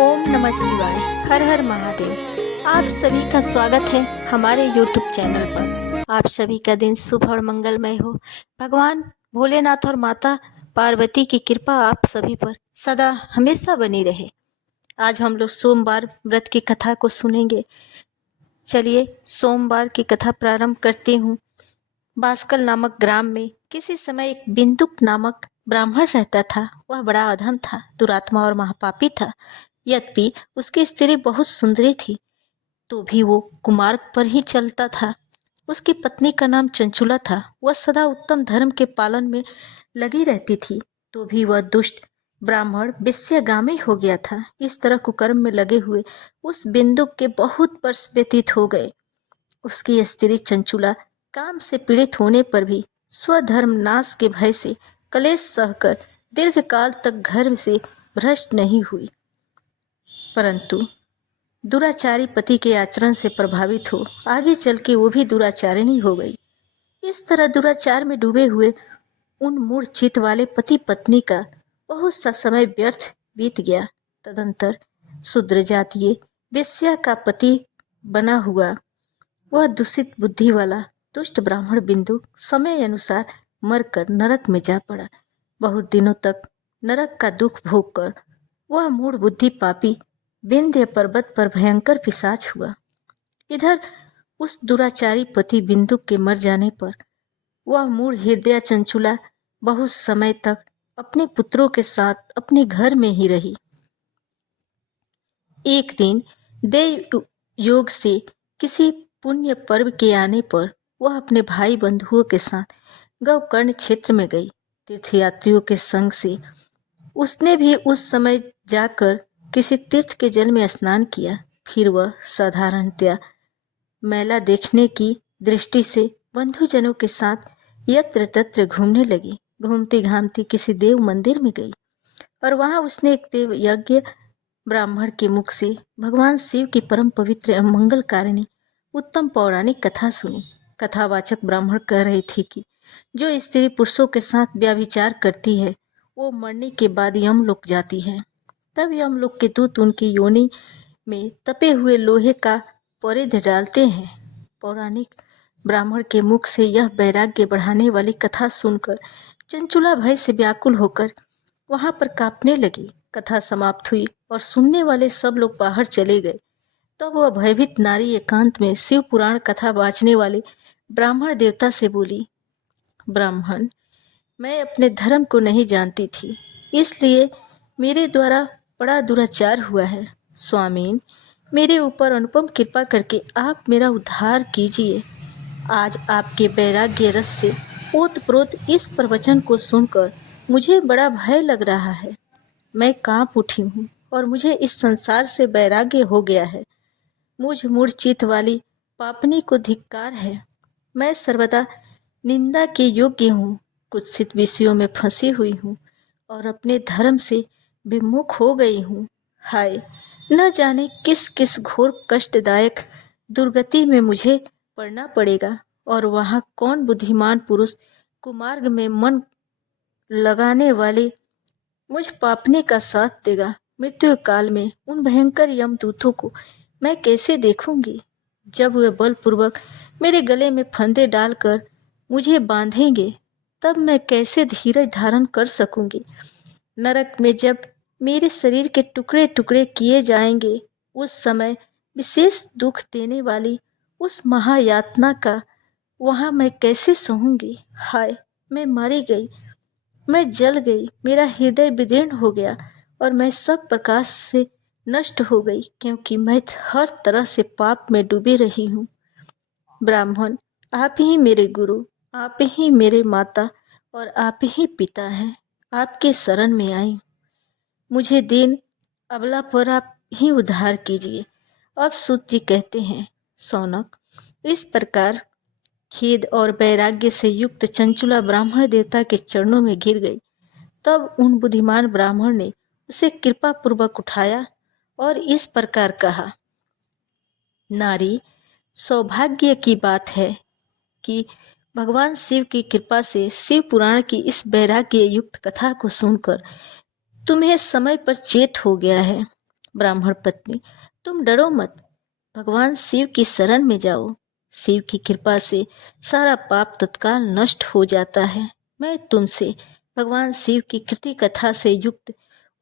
ओम नमः शिवाय। हर हर महादेव। आप सभी का स्वागत है हमारे YouTube चैनल पर। आप सभी का दिन शुभ और मंगलमय हो। भगवान भोलेनाथ और माता पार्वती की कृपा आप सभी पर सदा हमेशा बनी रहे। आज हम लोग सोमवार व्रत की कथा को सुनेंगे। चलिए सोमवार की कथा प्रारंभ करती हूँ। बांसकल नामक ग्राम में किसी समय एक बिंदुक नामक ब्राह्मण रहता था। वह बड़ा अधम था, दुरात्मा और महापापी था। यद्यपि उसकी स्त्री बहुत सुंदरी थी, तो भी वो कुमार्ग पर ही चलता था। उसकी पत्नी का नाम चंचुला था। वह सदा उत्तम धर्म के पालन में लगी रहती थी, तो भी वह दुष्ट ब्राह्मण वेश्यागामी हो गया था। इस तरह कुकर्म में लगे हुए उस बिंदुक के बहुत वर्ष व्यतीत हो गए। उसकी स्त्री चंचुला काम से पीड़ित होने पर भी स्वधर्म नाश के भय से कलेश सहकर दीर्घ काल तक घर से भ्रष्ट नहीं हुई, परंतु दुराचारी पति के आचरण से प्रभावित हो आगे चल के वो भी दुराचारिणी हो गई। इस तरह दुराचार में डूबे हुए उन मूढ़ चित्त वाले पति पत्नी का बहुत सा समय व्यर्थ बीत गया। तदंतर शूद्र जातीय वेश्या का पति बना हुआ वह दूषित बुद्धि वाला दुष्ट ब्राह्मण बिंदु समय अनुसार मरकर नरक में जा पड़ा। बहुत दिनों तक नरक का दुख भोग कर वह मूढ़ बुद्धि पापी विंध्य पर्वत पर भयंकर पिशाच हुआ। इधर उस दुराचारी पति बिंदु के मर जाने पर वह मूढ़ हृदय चंचुला बहुत समय तक अपने पुत्रों के साथ अपने घर में ही रही। एक दिन देव योग से किसी पुण्य पर्व के आने पर वह अपने भाई बंधुओं के साथ गौकर्ण क्षेत्र में गई। तीर्थयात्रियों के संग से उसने भी उस समय जाकर किसी तीर्थ के जल में स्नान किया। फिर वह साधारणतया मेला देखने की दृष्टि से बंधुजनों के साथ यत्र तत्र घूमने लगी। घूमती घामती किसी देव मंदिर में गई और वहां उसने एक देव यज्ञ ब्राह्मण के मुख से भगवान शिव की परम पवित्र एवं मंगलकारिणी उत्तम पौराणिक कथा सुनी। कथावाचक ब्राह्मण कह रही थी कि जो स्त्री पुरुषों के साथ व्यभिचार करती है वो मरने के बाद यमलोक जाती है। तब यमलोक के दूत उनकी योनि में तपे हुए लोहे का परिध डालते हैं। पौराणिक ब्राह्मण के मुख से यह वैराग्य बढ़ाने वाली कथा सुनकर चंचुला भय से व्याकुल होकर वहां पर कांपने लगी। कथा समाप्त हुई और सुनने वाले सब लोग बाहर चले गए। तब वह भयभीत नारी एकांत में शिव पुराण कथा वाचने वाले ब्राह्मण देवता से बोली, ब्राह्मण, मैं अपने धर्म को नहीं जानती थी, इसलिए मेरे द्वारा बड़ा दुराचार हुआ है। स्वामीन, मेरे ऊपर अनुपम कृपा करके आप मेरा उद्धार कीजिए। आज आपके वैराग्य रस से ओतप्रोत इस प्रवचन को सुनकर मुझे बड़ा भय लग रहा है। मैं कांप उठी हूँ और मुझे इस संसार से वैराग्य हो गया है। मुझ मूर्छित वाली पापनी को धिक्कार है। मैं सर्वदा निंदा के योग्य हूँ, कुत्सित विषयों में फंसी हुई हूँ और अपने धर्म से विमुख हो गई हूँ। हाय, न जाने किस किस घोर कष्टदायक दुर्गति में मुझे पड़ना पड़ेगा और वहाँ कौन बुद्धिमान पुरुष कुमार्ग में मन लगाने वाले मुझ पापने का साथ देगा। मृत्यु काल में उन भयंकर यमदूतों को मैं कैसे देखूंगी? जब वे बलपूर्वक मेरे गले में फंदे डालकर मुझे बांधेंगे, तब मैं कैसे धीरज धारण कर सकूंगी? नरक में जब मेरे शरीर के टुकड़े टुकड़े किए जाएंगे, उस समय विशेष दुख देने वाली उस महायातना का वहां मैं कैसे सहूंगी? हाय, मैं मारी गई, मैं जल गई, मेरा हृदय विदीर्ण हो गया और मैं सब प्रकाश से नष्ट हो गई, क्योंकि मैं हर तरह से पाप में डूबी रही हूँ। ब्राह्मण, आप ही मेरे गुरु, आप ही मेरे माता और आप ही पिता हैं। आपके शरण में आई, मुझे दीन अबला पर आप ही उद्धार कीजिए। अब सूत जी कहते हैं, सौनक, इस प्रकार खेद और वैराग्य से युक्त चंचुला ब्राह्मण देवता के चरणों में गिर गई। तब उन बुद्धिमान ब्राह्मण ने उसे कृपा पूर्वक उठाया और इस प्रकार कहा, नारी, सौभाग्य की बात है कि भगवान शिव की कृपा से शिव पुराण की इस वैराग्य युक्त कथा को सुनकर तुम्हें समय पर चेत हो गया है। ब्राह्मण पत्नी, तुम डरो मत, भगवान शिव की शरण में जाओ। शिव की कृपा से सारा पाप तत्काल नष्ट हो जाता है। मैं तुमसे भगवान शिव की कृति कथा से युक्त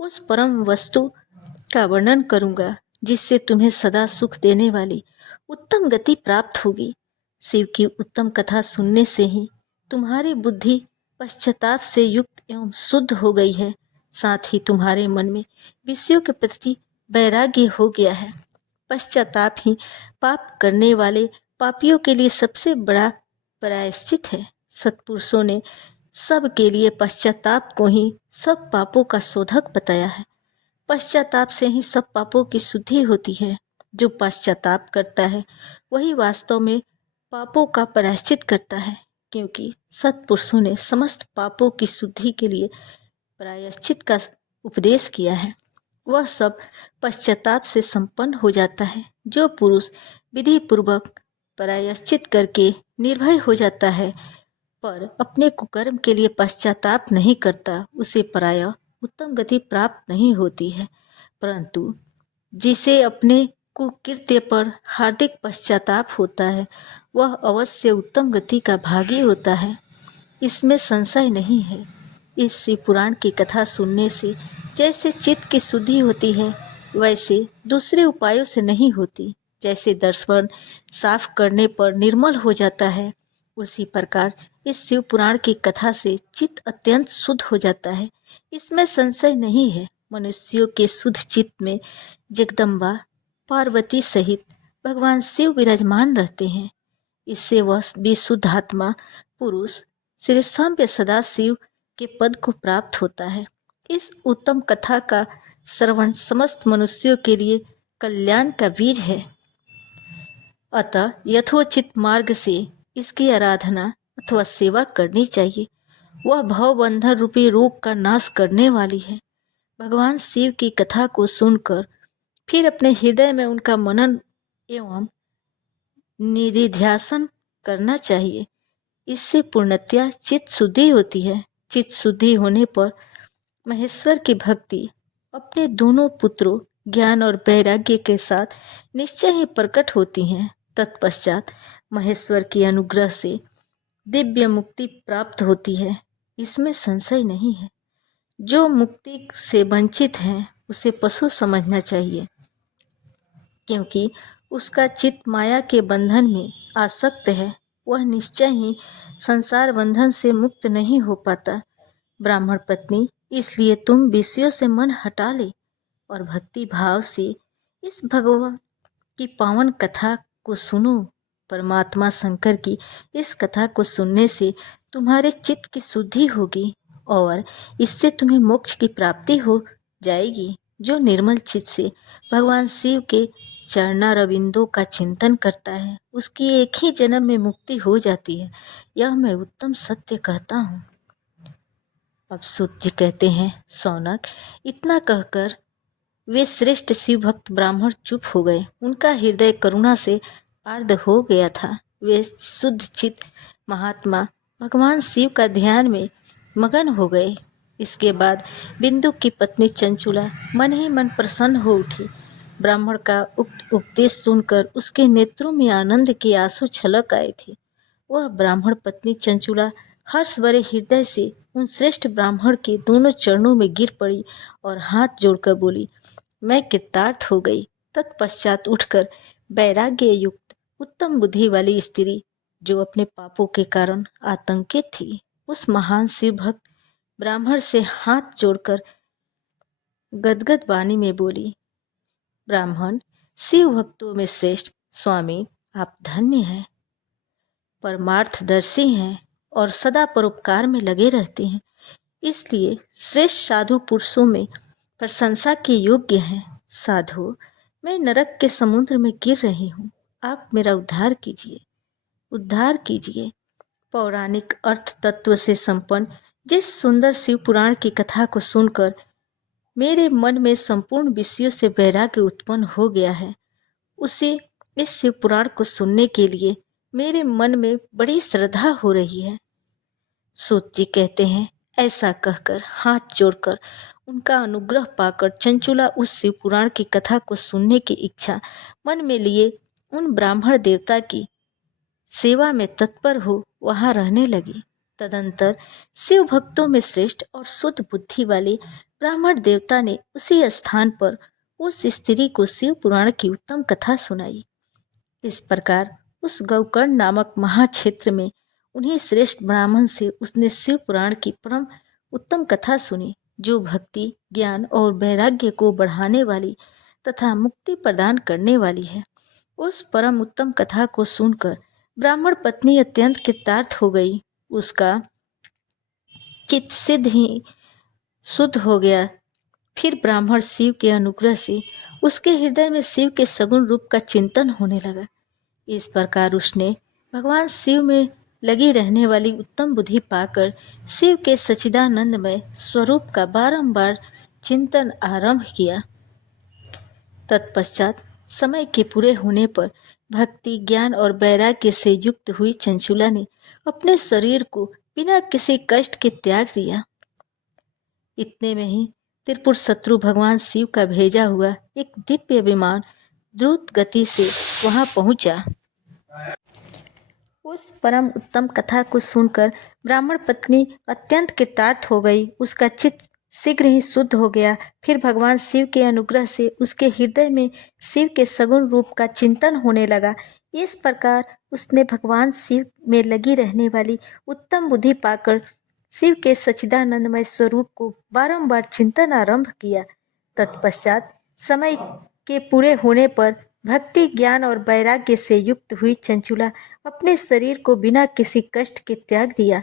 उस परम वस्तु का वर्णन करूंगा जिससे तुम्हें सदा सुख देने वाली उत्तम गति प्राप्त होगी। शिव की उत्तम कथा सुनने से ही तुम्हारी बुद्धि पश्चाताप से युक्त एवं शुद्ध हो गई है। साथ ही तुम्हारे मन में विषयों के प्रति वैराग्य हो गया है। पश्चाताप ही पाप करने वाले पापियों के लिए सबसे बड़ा प्रायश्चित है। सत्पुरुषों ने सब के लिए पश्चाताप को ही सब पापों का शोधक बताया है। पश्चाताप से ही सब पापों की शुद्धि होती है। जो पश्चाताप करता है वही वास्तव में पापों का प्रायश्चित करता है, क्योंकि सत्पुरुषों ने समस्त पापों की शुद्धि के लिए प्रायश्चित का उपदेश किया है। वह सब पश्चाताप से संपन्न हो जाता है। जो पुरुष विधि पूर्वक प्रायश्चित करके निर्भय हो जाता है पर अपने कुकर्म के लिए पश्चाताप नहीं करता, उसे प्रायः उत्तम गति प्राप्त नहीं होती है। परंतु जिसे अपने कुकृत्य पर हार्दिक पश्चाताप होता है वह अवश्य उत्तम गति का भागी होता है, इसमें संशय नहीं है। इस शिव पुराण की कथा सुनने से जैसे चित्त की शुद्धि होती है वैसे दूसरे उपायों से नहीं होती। जैसे दर्शन साफ करने पर निर्मल हो जाता है, उसी प्रकार इस शिव पुराण की कथा से चित्त अत्यंत शुद्ध हो जाता है, इसमें संशय नहीं है। मनुष्यों के शुद्ध चित्त में जगदम्बा पार्वती सहित भगवान शिव विराजमान रहते हैं। इससे वह विशुद्ध आत्मा पुरुष श्री सांब सदाशिव के पद को प्राप्त होता है। इस उत्तम कथा का श्रवण समस्त मनुष्यों के लिए कल्याण का बीज है। अतः यथोचित मार्ग से इसकी आराधना अथवा सेवा करनी चाहिए। वह भवबंधन रूपी रोग का नाश करने वाली है। भगवान शिव की कथा को सुनकर फिर अपने हृदय में उनका मनन एवं निधिध्यासन करना चाहिए। इससे पूर्णतया चित्त शुद्धि होती है। चित्त शुद्धि होने पर महेश्वर की भक्ति अपने दोनों पुत्रों ज्ञान और वैराग्य के साथ निश्चय ही प्रकट होती हैं। तत्पश्चात महेश्वर के अनुग्रह से दिव्य मुक्ति प्राप्त होती है, इसमें संशय नहीं है। जो मुक्ति से वंचित है उसे पशु समझना चाहिए, क्योंकि उसका चित्त माया के बंधन में आसक्त है। वह निश्चय ही संसार बंधन से मुक्त नहीं हो पाता। ब्राह्मण पत्नी, इसलिए तुम विषयों से मन हटा ले और भक्ति भाव से इस भगवान की पावन कथा को सुनो। परमात्मा शंकर की इस कथा को सुनने से तुम्हारे चित्त की शुद्धि होगी और इससे तुम्हें मोक्ष की प्राप्ति हो जाएगी। जो निर्मल चित्त से भगवान शिव के चरणारविंदों का चिंतन करता है उसकी एक ही जन्म में मुक्ति हो जाती है। यह मैं उत्तम सत्य कहता हूँ। अब सूत जी कहते हैं, सौनक, इतना कहकर वे श्रेष्ठ शिव भक्त ब्राह्मण चुप हो गए। उनका हृदय करुणा से आर्द्र हो गया था। वे शुद्ध चित्त महात्मा भगवान शिव का ध्यान में मगन हो गए। इसके बाद बिंदु की पत्नी चंचुला मन ही मन प्रसन्न हो उठी। ब्राह्मण का उक्त उपदेश सुनकर उसके नेत्रों में आनंद के आंसू छलक आए थे। वह ब्राह्मण पत्नी चंचुला हर्ष भरे हृदय से उन श्रेष्ठ ब्राह्मण के दोनों चरणों में गिर पड़ी और हाथ जोड़कर बोली, मैं कृतार्थ हो गई। तत्पश्चात उठकर वैराग्य युक्त उत्तम बुद्धि वाली स्त्री जो अपने पापों के कारण आतंकित थी, उस महान शिव भक्त ब्राह्मण से हाथ जोड़कर गदगद वाणी में बोली, ब्राह्मण, शिव भक्तों में श्रेष्ठ स्वामी, आप धन्य हैं, परमार्थदर्शी हैं और सदा परोपकार में लगे रहते हैं, इसलिए श्रेष्ठ साधु पुरुषों में प्रशंसा के योग्य हैं। साधु, मैं नरक के समुद्र में गिर रही हूँ, आप मेरा उद्धार कीजिए, उद्धार कीजिए। पौराणिक अर्थ तत्व से संपन्न जिस सुंदर शिव पुराण की कथा को सुनकर मेरे मन में संपूर्ण विषयों से वैराग्य उत्पन्न हो गया है, उसे इस शिव पुराण को सुनने के लिए मेरे मन में बड़ी श्रद्धा हो रही है। सूत जी कहते हैं, ऐसा कहकर हाथ जोड़कर उनका अनुग्रह पाकर चंचुला उस शिव पुराण की कथा को सुनने की इच्छा मन में लिए उन ब्राह्मण देवता की सेवा में तत्पर हो वहां रहने लगी। तदंतर शिव भक्तों में श्रेष्ठ और शुद्ध बुद्धि वाले ब्राह्मण देवता ने उसी स्थान पर उस स्त्री को शिव पुराण की उत्तम कथा सुनाई। इस प्रकार उस गौकर्ण नामक महाक्षेत्र में उन्हीं श्रेष्ठ ब्राह्मण से उसने शिव पुराण की परम उत्तम कथा सुनी, जो भक्ति, ज्ञान और वैराग्य को बढ़ाने वाली तथा मुक्ति प्रदान करने वाली है। उस परम उत्तम कथा को सुनकर ब्राह्मण पत्नी अत्यंत कृतार्थ हो गई। उसका चित्त सिद्ध ही शुद्ध हो गया। फिर ब्राह्मण शिव के अनुग्रह से उसके हृदय में शिव के सगुण रूप का चिंतन होने लगा। इस प्रकार उसने भगवान शिव में लगी रहने वाली उत्तम बुद्धि पाकर शिव के सच्चिदानंदमय स्वरूप का बारंबार चिंतन आरंभ किया। तत्पश्चात समय के पूरे होने पर भक्ति, ज्ञान और वैराग्य से युक्त हुई चंचुला ने अपने शरीर को बिना किसी कष्ट के त्याग दिया। इतने में ही त्रिपुर शत्रु भगवान शिव का भेजा हुआ एक दिव्य विमान द्रुत गति से वहां पहुंचा। उस परम उत्तम कथा को सुनकर ब्राह्मण पत्नी अत्यंत कृतार्थ हो गई। उसका चित्त शीघ्र ही शुद्ध हो गया। फिर भगवान शिव के अनुग्रह से उसके हृदय में शिव के सगुण रूप का चिंतन होने लगा। इस प्रकार उसने भगवान शिव में लगी रहने वाली उत्तम बुद्धि पाकर शिव के सच्चिदानंदमय स्वरूप को बारंबार चिंतन आरंभ किया। तत्पश्चात समय के पूरे होने पर भक्ति, ज्ञान और वैराग्य से युक्त हुई चंचुला अपने शरीर को बिना किसी कष्ट के त्याग दिया।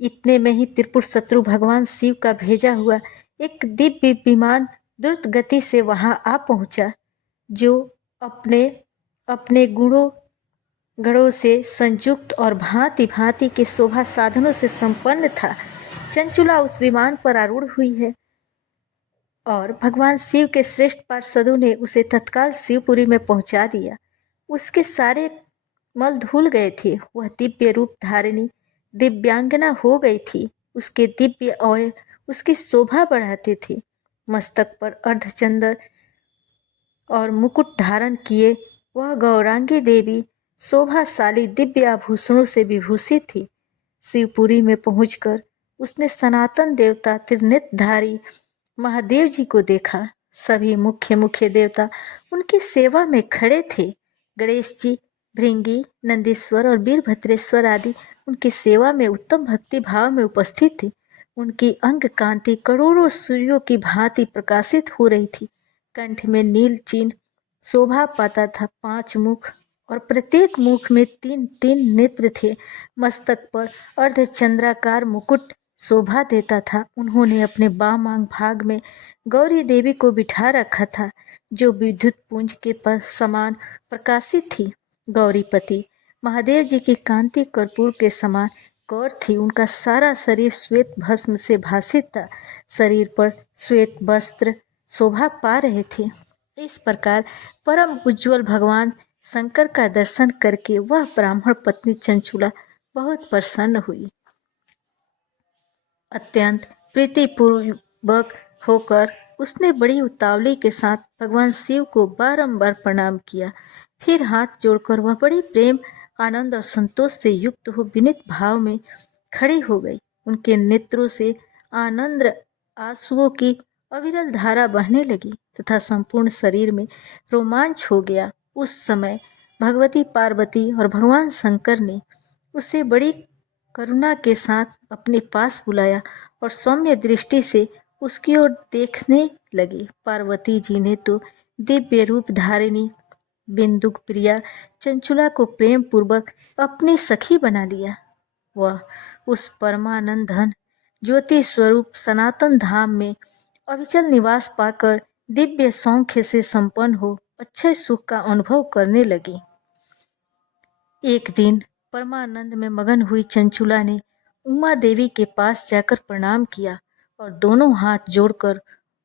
इतने में ही त्रिपुर शत्रु भगवान शिव का भेजा हुआ एक दिव्य विमान द्रुत गति से वहां आ पहुंचा, जो अपने अपने गणों से संयुक्त और भांति भांति के शोभा साधनों से संपन्न था। चंचुला उस विमान पर आरूढ़ हुई है और भगवान शिव के श्रेष्ठ पार्षदों ने उसे तत्काल शिवपुरी में पहुंचा दिया। उसके सारे मल धुल गए थे। वह दिव्य रूप धारिणी दिव्यांगना हो गई थी। उसके दिव्य अवयव उसकी शोभा बढ़ाते थे। मस्तक पर अर्धचंद्र और मुकुट धारण किए वह गौरांगी देवी शोभाशाली दिव्य आभूषणों से विभूषित थी। शिवपुरी में पहुंचकर उसने सनातन देवता त्रिनेत्रधारी महादेव जी को देखा। सभी मुख्य देवता उनकी सेवा में खड़े थे। गणेश जी, भृंगी, नंदीश्वर और वीरभद्रेश्वर आदि उनकी सेवा में उत्तम भक्ति भाव में उपस्थित थे। उनकी अंग कांति करोड़ों सूर्यों की भांति प्रकाशित हो रही थी। कंठ में नील चिन्ह शोभा पाता था। 5 मुख और प्रत्येक मुख में 3 नेत्र थे। मस्तक पर अर्धचंद्राकार मुकुट शोभा देता था। उन्होंने अपने बामांग भाग में गौरी देवी को बिठा रखा था, जो विद्युत पुंज के समान प्रकाशित थी। गौरीपति महादेव जी की कांति कर्पूर के समान गौर थी। उनका सारा शरीर श्वेत भस्म से भासित था। शरीर पर श्वेत वस्त्र शोभा पा रहे थे। इस प्रकार परम उज्ज्वल भगवान शंकर का दर्शन करके वह ब्राह्मण पत्नी चंचुला बहुत प्रसन्न हुई। अत्यंत प्रीतिपूर्वक होकर उसने बड़ी उतावली के साथ भगवान शिव को बारंबार प्रणाम किया। फिर हाथ जोड़कर वह बड़ी प्रेम, आनंद और संतोष से युक्त हो विनीत भाव में खड़ी हो गई। उनके नेत्रों से आनंद आंसुओं की अविरल धारा बहने लगी तथा संपूर्ण शरीर में रोमांच हो गया। उस समय भगवती पार्वती और भगवान शंकर ने उसे बड़ी करुणा के साथ अपने पास बुलाया और सौम्य दृष्टि से उसकी ओर देखने लगे। पार्वती जी ने तो दिव्य रूप धारिणी बिंदुक प्रिया चंचुला को प्रेम पूर्वक अपनी सखी बना लिया। वह उस परमानंद धन ज्योति स्वरूप सनातन धाम में अविचल निवास पाकर दिव्य सौख्य से संपन्न हो अच्छे सुख का अनुभव करने लगी। एक दिन परमानंद में मगन हुई चंचुला ने उमा देवी के पास जाकर प्रणाम किया और दोनों हाथ जोड़कर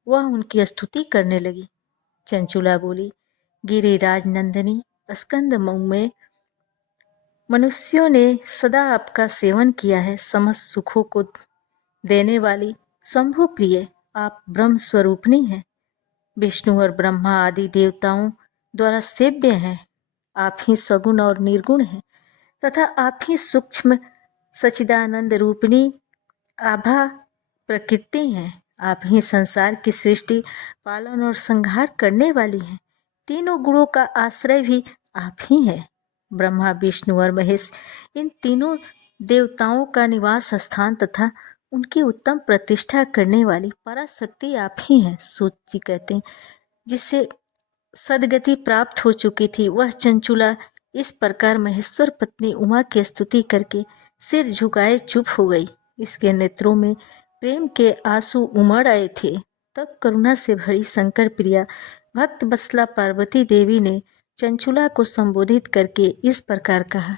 वह उनकी स्तुति करने लगी। चंचुला बोली, गिरिराज नंदिनी स्कंद में मनुष्यों ने सदा आपका सेवन किया है। समस्त सुखों को देने वाली शंभु प्रिय आप ब्रह्म स्वरूपिणी हैं, विष्णु और ब्रह्मा आदि देवताओं द्वारा सेव्य हैं। आप ही सगुण और निर्गुण हैं तथा आप ही सूक्ष्म सच्चिदानंद रूपिणी आभा प्रकृति हैं। आप ही संसार की सृष्टि, पालन और संहार करने वाली हैं। तीनों गुणों का आश्रय भी आप ही हैं। ब्रह्मा, विष्णु और महेश, इन तीनों देवताओं का निवास स्थान तथा उनकी उत्तम प्रतिष्ठा करने वाली पराशक्ति आप ही हैं। सूत जी कहते हैं, जिससे सदगति प्राप्त हो चुकी थी, वह चंचुला इस प्रकार महेश्वर पत्नी उमा की स्तुति करके सिर झुकाए चुप हो गई। इसके नेत्रों में प्रेम के आंसू उमड़ आए थे। तब करुणा से भरी शंकर प्रिया भक्त बसला पार्वती देवी ने चंचुला को संबोधित करके इस प्रकार कहा।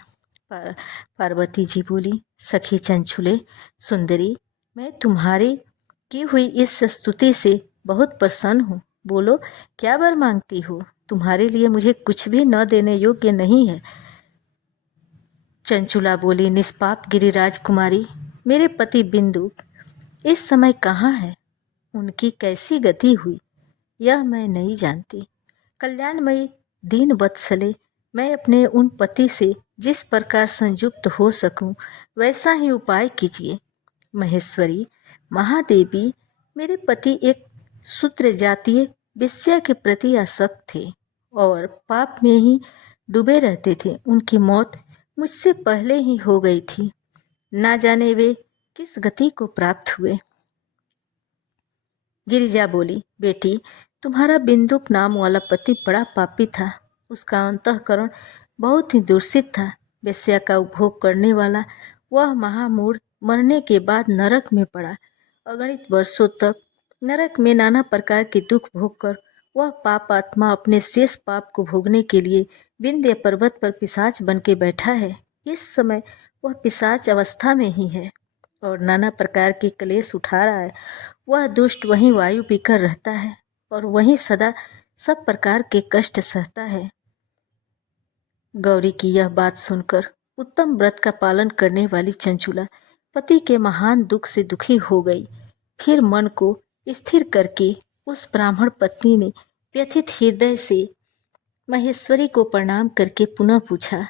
पार्वती जी बोली, सखी चंचुले सुंदरी, मैं तुम्हारी की हुई इस स्तुति से बहुत प्रसन्न हूँ। बोलो, क्या वर मांगती हो? तुम्हारे लिए मुझे कुछ भी न देने योग्य नहीं है। चंचुला बोली, निष्पाप गिरिराज कुमारी, मेरे पति बिंदु इस समय कहाँ है? उनकी कैसी गति हुई यह मैं नहीं जानती। कल्याणमयी दीन वत्सले, मैं अपने उन पति से जिस प्रकार संयुक्त हो सकूं वैसा ही उपाय कीजिए। महेश्वरी, महादेवी, मेरे पति एक शूद्र जातीय वेश्या के प्रति आसक्त थे और पाप में ही डूबे रहते थे। उनकी मौत मुझसे पहले ही हो गई थी। ना जाने वे किस गति को प्राप्त हुए। गिरिजा बोली, बेटी, तुम्हारा बिंदुक नाम वाला पति बड़ा पापी था। उसका अंतःकरण बहुत ही दूषित था। वेश्या का उपभोग करने वाला वह महामूढ़ मरने के बाद नरक में पड़ा। अगणित वर्षों तक नरक में नाना प्रकार के दुख भोग कर वह पाप आत्मा अपने शेष पाप को भोगने के लिए विंध्य पर्वत पर पिशाच बन के बैठा है। इस समय वह पिशाच अवस्था में ही है और नाना प्रकार के क्लेश उठा रहा है। वह दुष्ट वहीं वायु पीकर रहता है और वहीं सदा सब प्रकार के कष्ट सहता है। गौरी की यह बात सुनकर उत्तम व्रत का पालन करने वाली चंचुला पति के महान दुख से दुखी हो गई। फिर मन को स्थिर करके उस ब्राह्मण पत्नी ने व्यथित हृदय से महेश्वरी को प्रणाम करके पुनः पूछा,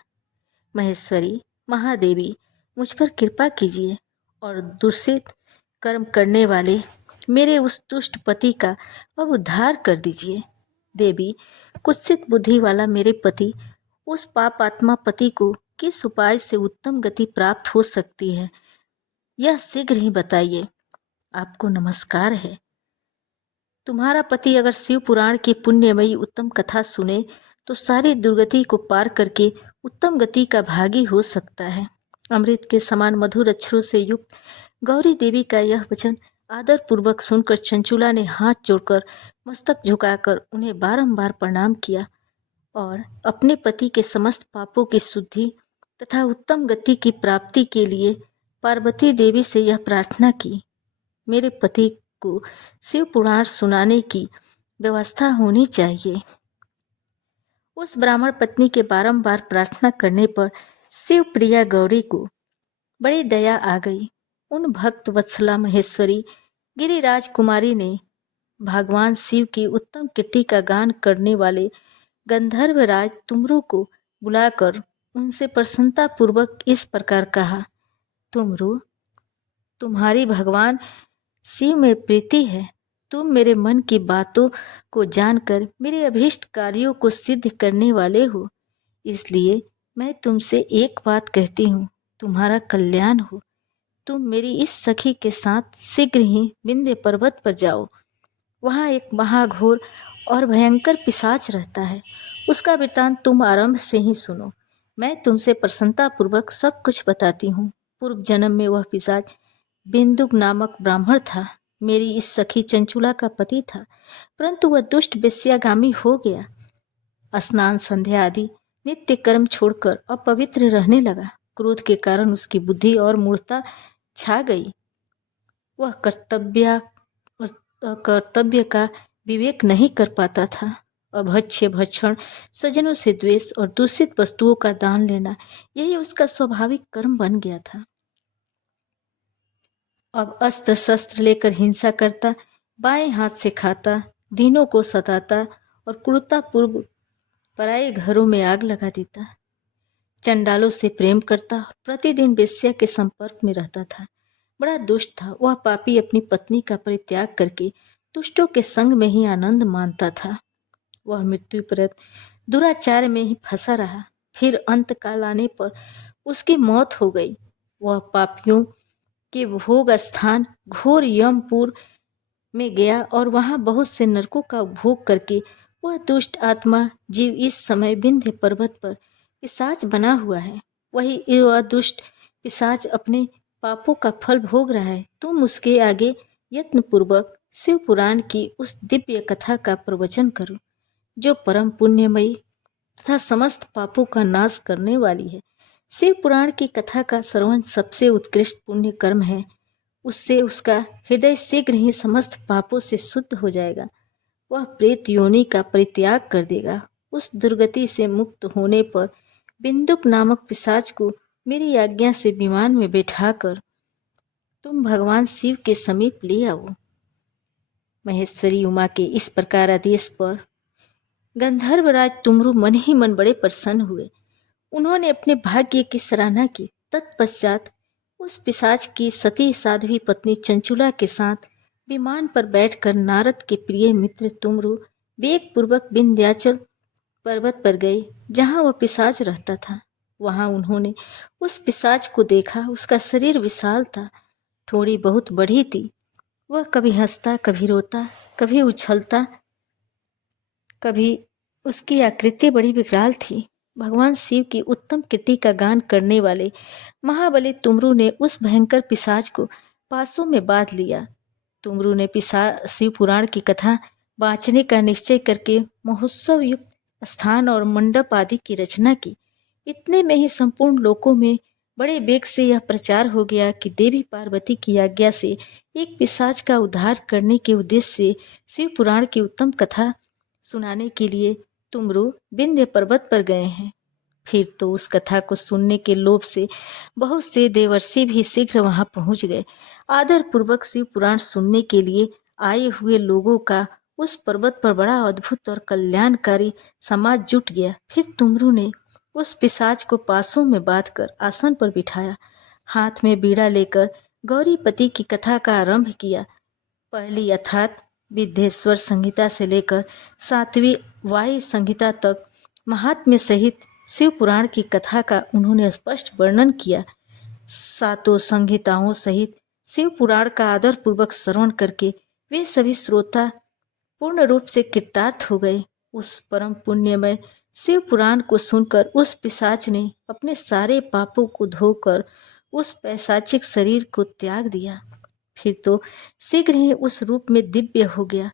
महेश्वरी, महादेवी, मुझ पर कृपा कीजिए और दूषित कर्म करने वाले मेरे उस दुष्ट पति का अब उद्धार कर दीजिए। देवी, कुत्सित बुद्धि वाला मेरे पति, उस पाप आत्मा पति को किस उपाय से उत्तम गति प्राप्त हो सकती है, यह शीघ्र ही बताइए। आपको नमस्कार है। तुम्हारा पति अगर शिव पुराण की पुण्यमयी उत्तम कथा सुने तो सारी दुर्गति को पार करके उत्तम गति का भागी हो सकता है। अमृत के समान मधुर अक्षरों से युक्त गौरी देवी का यह वचन आदर पूर्वक सुनकर चंचुला ने हाथ जोड़कर मस्तक झुकाकर उन्हें बारंबार प्रणाम किया और अपने पति के समस्त पापों की शुद्धि तथा उत्तम गति की प्राप्ति के लिए पार्वती देवी से यह प्रार्थना की, मेरे पति को शिव पुराण सुनाने की व्यवस्था होनी चाहिए। उस ब्राह्मण पत्नी के बारंबार प्रार्थना करने पर शिव प्रिया गौरी को बड़ी दया आ गई। उन भक्त वत्सला महेश्वरी गिरिराज कुमारी ने भगवान शिव की उत्तम कीर्ति का गान करने वाले गंधर्व राज तुमरू को बुलाकर उनसे प्रसन्नता पूर्वक इस प्रकार कहा, तुमरू, तुम्हारी भगवान शिव में प्रीति है। तुम मेरे मन की बातों को जानकर मेरे अभीष्ट कार्यों को सिद्ध करने वाले हो। इसलिए मैं तुमसे एक बात कहती हूँ, तुम्हारा कल्याण हो। तुम मेरी इस सखी के साथ शीघ्र ही विंध्य पर्वत पर जाओ। वहाँ एक महाघोर और भयंकर पिशाच रहता है। उसका वृत्तांत तुम आरंभ से ही सुनो। मैं तुमसे प्रसन्नता पूर्वक सब कुछ बताती हूँ। पूर्व जन्म में वह पिशाच बिंदुक नामक ब्राह्मण था। मेरी इस सखी चंचुला का पति था, परंतु वह दुष्ट वेश्यागामी हो गया। स्नान, संध्या आदि नित्य कर्म छोड़कर अपवित्र रहने लगा। क्रोध के कारण उसकी बुद्धि और मूर्खता छा गई। वह कर्तव्य का विवेक नहीं कर पाता था। अभक्ष्य भक्षण, सज्जनों से द्वेष और दूषित वस्तुओं का दान लेना, यही उसका स्वाभाविक कर्म बन गया था। अब अस्त्र शस्त्र लेकर हिंसा करता बाएं हाथ से खाता, दीनों को सताता और क्रूरतापूर्व पराए घरों में आग लगा देता। चंडालों से प्रेम करता, प्रतिदिन वेश्या के संपर्क में रहता था। बड़ा दुष्ट था वह पापी। अपनी पत्नी का परित्याग करके दुष्टों के संग में ही आनंद मानता था। वह मृत्यु पर्यंत दुराचार में ही फंसा रहा। फिर अंत काल आने पर उसकी मौत हो गई। वह पापियों के भोग स्थान घोर यमपुर में गया और वहां बहुत से नरकों का भोग करके वह दुष्ट आत्मा जीव इस समय विंध्य पर्वत पर पिशाच बना हुआ है। वही वह दुष्ट पिशाच अपने पापों का फल भोग रहा है। तुम उसके आगे यत्नपूर्वक शिव पुराण की उस दिव्य कथा का प्रवचन करो जो परम पुण्यमयी तथा समस्त पापों का नाश करने वाली है। शिव पुराण की कथा का श्रवण सबसे उत्कृष्ट पुण्य कर्म है। उससे उसका हृदय शीघ्र ही समस्त पापों से शुद्ध हो जाएगा। वह प्रेत योनि का परित्याग कर देगा। उस दुर्गति से मुक्त होने पर बिंदुक नामक पिशाच को मेरी आज्ञा से विमान में बैठाकर तुम भगवान शिव के समीप ले आओ। महेश्वरी उमा के इस प्रकार आदेश पर गंधर्वराज तुमरु मन ही मन बड़े प्रसन्न हुए। उन्होंने अपने भाग्य की सराहना की। तत्पश्चात उस पिशाच की सती साध्वी पत्नी चंचुला के साथ विमान पर बैठकर नारद के प्रिय मित्र तुमरु वेग पूर्वक विंध्याचल पर्वत पर गए जहां वह पिशाच रहता था। वहां उन्होंने उस पिशाच को देखा। उसका शरीर विशाल था, ठोड़ी बहुत बड़ी थी। वह कभी हंसता, कभी रोता, कभी उछलता, कभी उसकी आकृति बड़ी विकराल थी। भगवान शिव की उत्तम कीर्ति का गान करने वाले महाबली तुमरु ने उस भयंकर पिशाच को पासों में बांध लिया। तुमरु ने शिव पुराण की कथा बाँचने का निश्चय करके महोत्सव युक्त स्थान और मंडप आदि की रचना की। इतने में ही संपूर्ण लोकों में बड़े वेग से यह प्रचार हो गया कि देवी पार्वती की आज्ञा से एक पिशाच का उद्धार करने के उद्देश्य से शिव पुराण की उत्तम कथा सुनाने के लिए तुमरु विंध्य पर्वत पर गए हैं। फिर तो उस कथा को सुनने के लोभ से बहुत से देवर्षि भी शीघ्र वहां पहुंच गए। आदर पूर्वक शिव पुराण सुनने के लिए आए हुए लोगों का उस पर्वत पर बड़ा अद्भुत और कल्याणकारी समाज जुट गया। फिर तुमरु ने उस पिशाच को पासों में बांधकर आसन पर बिठाया। हाथ में बीड़ा लेकर गौरीपति की कथा का आरंभ किया। पहली अर्थात विद्येश्वर संहिता से लेकर 7वीं वायु संहिता तक महात्म्य सहित शिव पुराण की कथा का उन्होंने स्पष्ट वर्णन किया। 7 संहिताओं सहित शिव पुराण का आदर पूर्वक श्रवण करके वे सभी श्रोता पूर्ण रूप से कृतार्थ हो गए। उस परम पुण्यमय शिव पुराण को सुनकर उस पिशाच ने अपने सारे पापों को धोकर उस पैशाचिक शरीर को त्याग दिया। फिर तो शीघ्र ही उस रूप में दिव्य हो गया।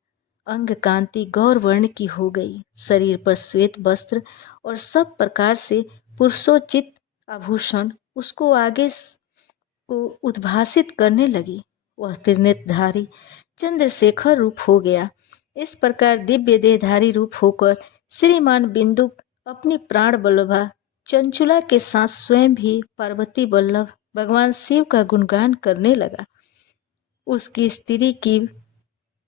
अंग कांति गौर वर्ण की हो गई। शरीर पर श्वेत वस्त्र और सब प्रकार से पुरुषोचित आभूषण उसको आगे को उद्भासित करने लगी। वह त्रिनेत्रधारी चंद्रशेखर रूप हो गया। इस प्रकार दिव्य देहधारी रूप होकर श्रीमान बिंदुक अपनी प्राण वल्लभा चंचुला के साथ स्वयं भी पार्वती वल्लभ भगवान शिव का गुणगान करने लगा। उसकी स्त्री की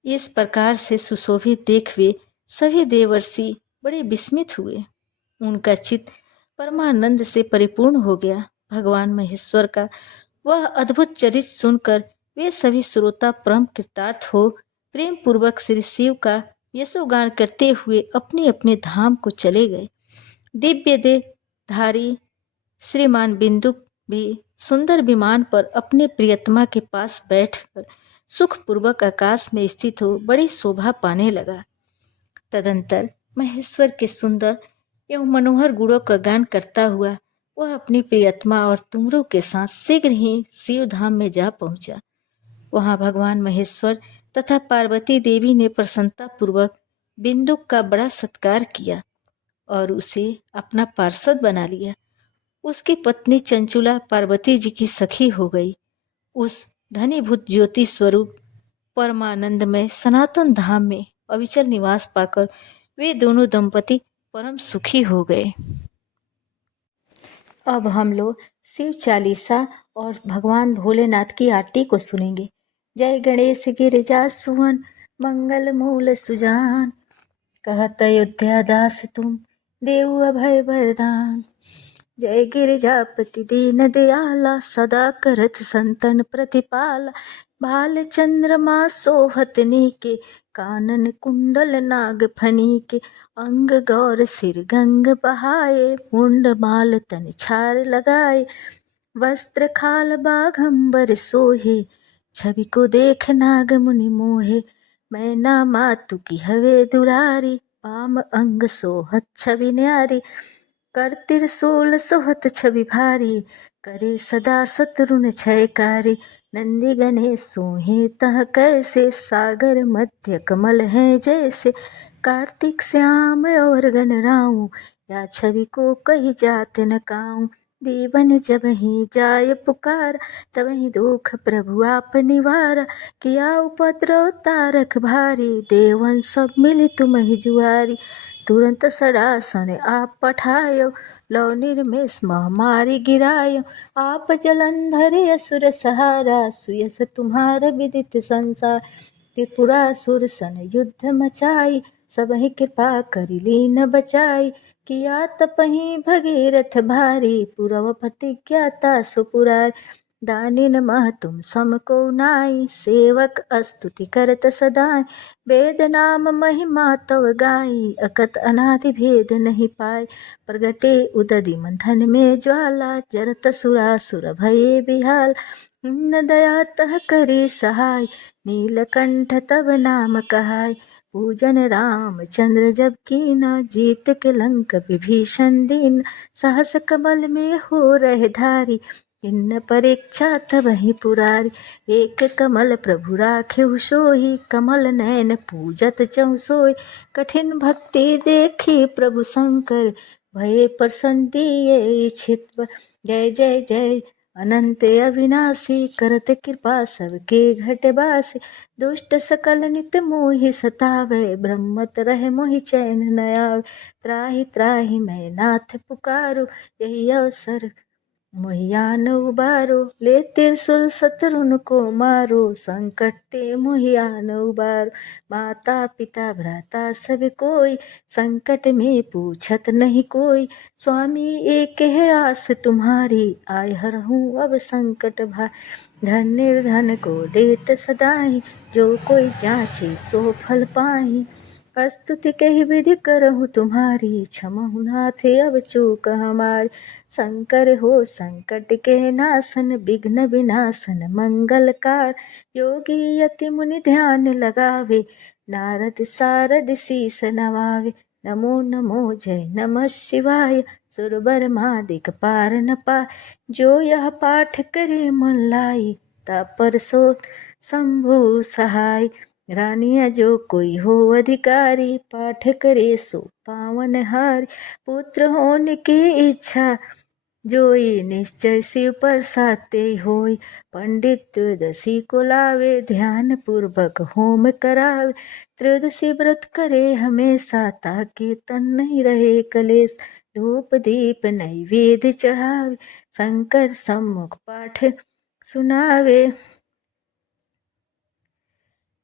इस प्रकार से सुशोभित देख वे सभी देवर्षि बड़े विस्मित हुए। उनका चित्त परमानंद से परिपूर्ण हो गया। भगवान महेश्वर का वह अद्भुत चरित्र सुनकर वे सभी श्रोता परम कृतार्थ हो प्रेम पूर्वक श्री शिव का यशोगान करते हुए अपने अपने धाम को चले गए। दिव्य देहधारी श्रीमान बिंदुक भी सुंदर विमान पर अपने प्रियतमा के पास बैठकर सुखपूर्वक आकाश में स्थित हो बड़ी शोभा पाने लगा। तदंतर महेश्वर के सुंदर एवं मनोहर गुणों का गान करता हुआ वह अपनी प्रियतमा और तुमरु के साथ शीघ्र ही शिव धाम में जा पहुंचा। वहां भगवान महेश्वर तथा पार्वती देवी ने प्रसन्नता पूर्वक बिंदुक का बड़ा सत्कार किया और उसे अपना पार्षद बना लिया। उसकी पत्नी चंचुला पार्वती जी की सखी हो गई। उस धनीभूत ज्योति स्वरूप परमानंदमय सनातन धाम में अविचल निवास पाकर वे दोनों दंपति परम सुखी हो गए। अब हम लोग शिव चालीसा और भगवान भोलेनाथ की आरती को सुनेंगे। जय गणेश गिरिजा सुवन मंगल मूल सुजान, कहत अयोध्या दास तुम, देऊ अभय वरदान। जय गिरिजापति दीन दयाला, सदा करत संतन प्रतिपाला। भाल चंद्रमा सोहत नीके, कानन कुंडल नाग फनीके। अंग गौर सिर गंग बहाए, मुंड माल तन छार लगाए। वस्त्र खाल बाघंबर सोहे, छवि को देख नाग मुनि मोहे। मैना मातु की हवे दुलारी, पाम अंग सोहत छवि न्यारी। कर त्रिशूल सोहत छवि भारी, करे सदा शत्रुन क्षयकारी। नंदी गणेश सोहे तह कैसे, सागर मध्य कमल है जैसे। कार्तिक श्याम और गण राऊं, या छवि को कही जात न काऊं। दीवन जब ही जाय पुकार, तब ही दुख प्रभु आप निवारा। किया उपद्रव तारक भारी, देवन सब मिली तुम ही जुआरी। तुरंत सड़ासन आप पठायो, लौ निर्मेष मह मारी गिरायो। आप जलंधर असुर सहारा, सुयस तुम्हार विदित संसार। त्रिपुरासुर सन युद्ध मचाई, सबहि कृपा करि लीन बचाई। किया तपहि भगीरथ भारी, पुरव प्रतिज्ञाता सुपुरारी। दानिन मह तुम सम को नाई, सेवक स्तुति करत सदाई। वेद नाम महिमा तव गाई, अकत अनादि भेद नहीं पाए। प्रगटे उदधि मंथन में ज्वाला, जरत सुरासुर भये बिहाल। न दया तह करी सहाय, नीलकंठ तब नाम कहाय। पूजन राम चंद्र जब कीना, जीत के लंक विभीषण दीन। सहस कमल में हो रहे धारी, किन्न परीक्षा तब ही पुरारी। एक कमल प्रभु राखेहु सोई, कमल नयन पूजत चहु सोई। कठिन भक्ति देखी प्रभु शंकर, भये प्रसन्न दिए इछित वर। जय जय जय अनंत अविनाशी, करत कृपा सबके घट बासी। दुष्ट सकल नित मोहि सतावै, ब्रह्मत रहे मोहि चैन न आवे। त्राहि त्राहि मैं नाथ पुकारो, यही अवसर मोहियान उबारो। ले त्रिशूल शत्रुन को मारो, संकट ते मोहियान उबारो। माता पिता भ्राता सब कोई, संकट में पूछत नहीं कोई। स्वामी एक है आस तुम्हारी, आय हरहूँ अब संकट भारी। धन निर्धन को देत सदाई, जो कोई जाचे सो फल पाई। स्तुति कही विधि करहु तुम्हारी, क्षमहु नाथ अब चूक हमारी। शंकर हो संकट के नाशन, विघ्न विनाशन मंगलकार। योगी यति मुनि ध्यान लगावे, नारद सारद शीस नवावे। नमो नमो जय नमः शिवाय, सुरबर मादिक पार न पाए। जो यह पाठ करे मन लाई, तापर सो शंभु सहाय। रानिया जो कोई हो अधिकारी, पाठ करे सो पावन हारी। पुत्र होने की इच्छा जोई, निश्चय शिव प्रसाद ते होई। पंडित त्रयोदशी को लावे, ध्यान पूर्वक होम करावे। त्रयोदशी व्रत करे हमेशा, ताकि तन नहीं रहे कलेश। धूप दीप नैवेद्य चढ़ावे, शंकर सम्मुख पाठ सुनावे।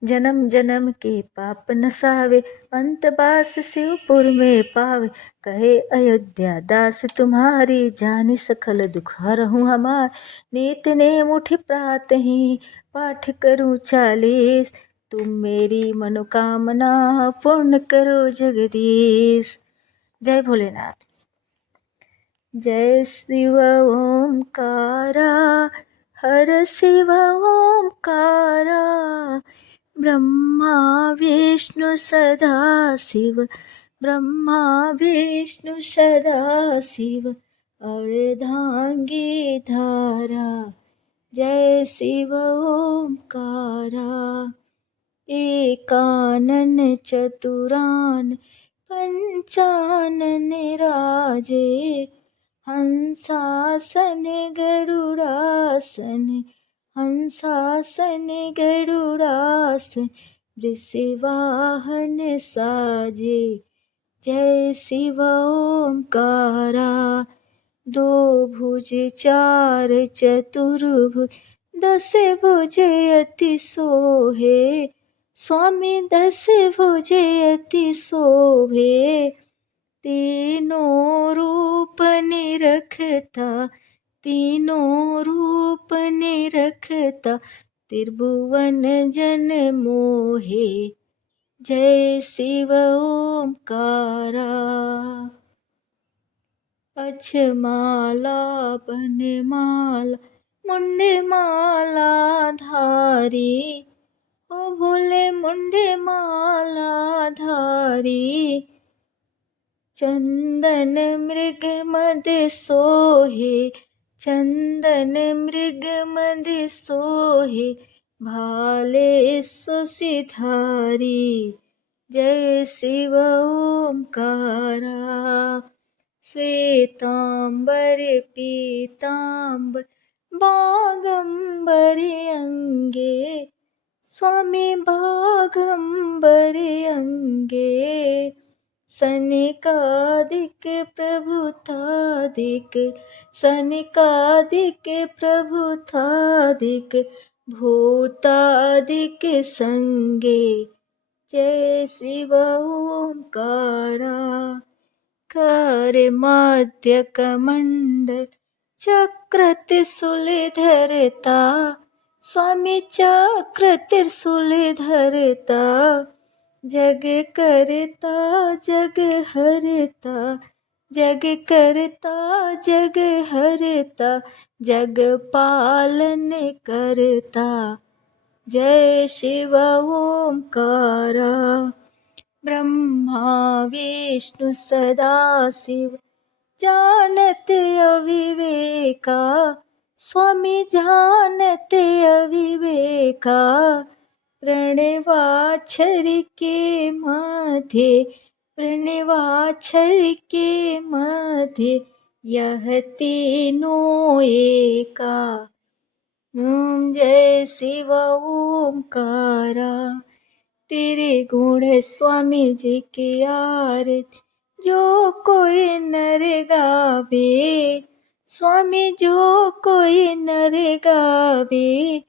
जन्म जन्म के पाप नसावे, अंत बास शिवपुर में पावे। कहे अयोध्या दास तुम्हारी, जानि सकल दुख हरहूँ हमार। नित नेम उठि प्रात ही, पाठ करूँ 40। तुम मेरी मनोकामना पूर्ण करो जगदीश। जय भोलेनाथ। जय शिव ओंकारा, हर शिव ओंकारा। ब्रह्मा विष्णु सदा शिव, ब्रह्मा विष्णु सदा शिव। अर्धांगी धारा, जय शिव ओंकारा। एकानन चतुरान पंचानन राजे। हंसासन गरुड़ासन, हंसासन गरुड़ासन। वृषवाहन साजे, जय शिव ओंकारा। दो भुज चार चतुर्भुज, दस भुज अति सोहे। स्वामी दस भुजे अति शोभे, तीनों रूप निरखता, तीनों रूप निरखता, त्रिभुवन जन मोहे, जय शिव ओंकारा। अक्षमाला बनमाला मुंडमाला धारी, ओ भोले मुंडमाला धारी, चंदन मृग मद सोहे, चंदन मृग मद सोहे, भाले सुसिधारी, जय शिव ओंकारा। श्वेतांबर पीतांबर बागंबर अंगे, स्वामी बागंबर अंगे, सनकादिक प्रभुतादिक, सनकादिक प्रभुतादिक, भूतादिक संगे, जय शिव ओंकारा। कर मध्य कमंडल चक्र त्रिशूल धरता, स्वामी चक्र त्रिशूल धरता, जग करता जग हरता, जग करता जग हरता, जग पालन करता, जय शिव ओंकारा। ब्रह्मा विष्णु सदाशिव जानत अविवेका, स्वामी जानत अविवेका, प्रणवाक्षर के मध्य, प्रणवाक्षर के मध्य, यह तीनों एका, जय शिव ओंकारा। तेरे गुण स्वामी जी की आरती जो कोई नर गावे, स्वामी जो कोई नर गावे,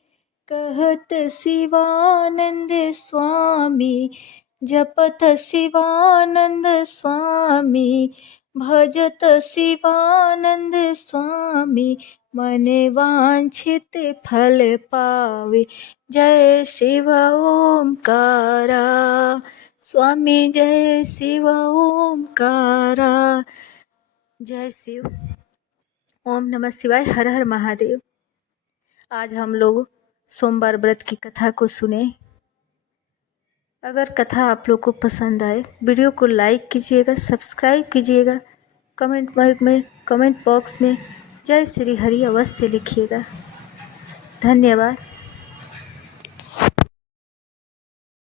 कहत शिवानंद स्वामी, जपत शिवानंद स्वामी, भजत शिवानंद स्वामी, मन वांछित फल पावे, जय शिव ओंकारा। स्वामी जय शिव ओंकारा। जय शिव। ओम नमः शिवाय। हर हर महादेव। आज हम लोग सोमवार व्रत की कथा को सुने। अगर कथा आप लोग को पसंद आए, वीडियो को लाइक कीजिएगा, सब्सक्राइब कीजिएगा, कमेंट बॉक्स में जय श्री हरि अवश्य लिखिएगा। धन्यवाद।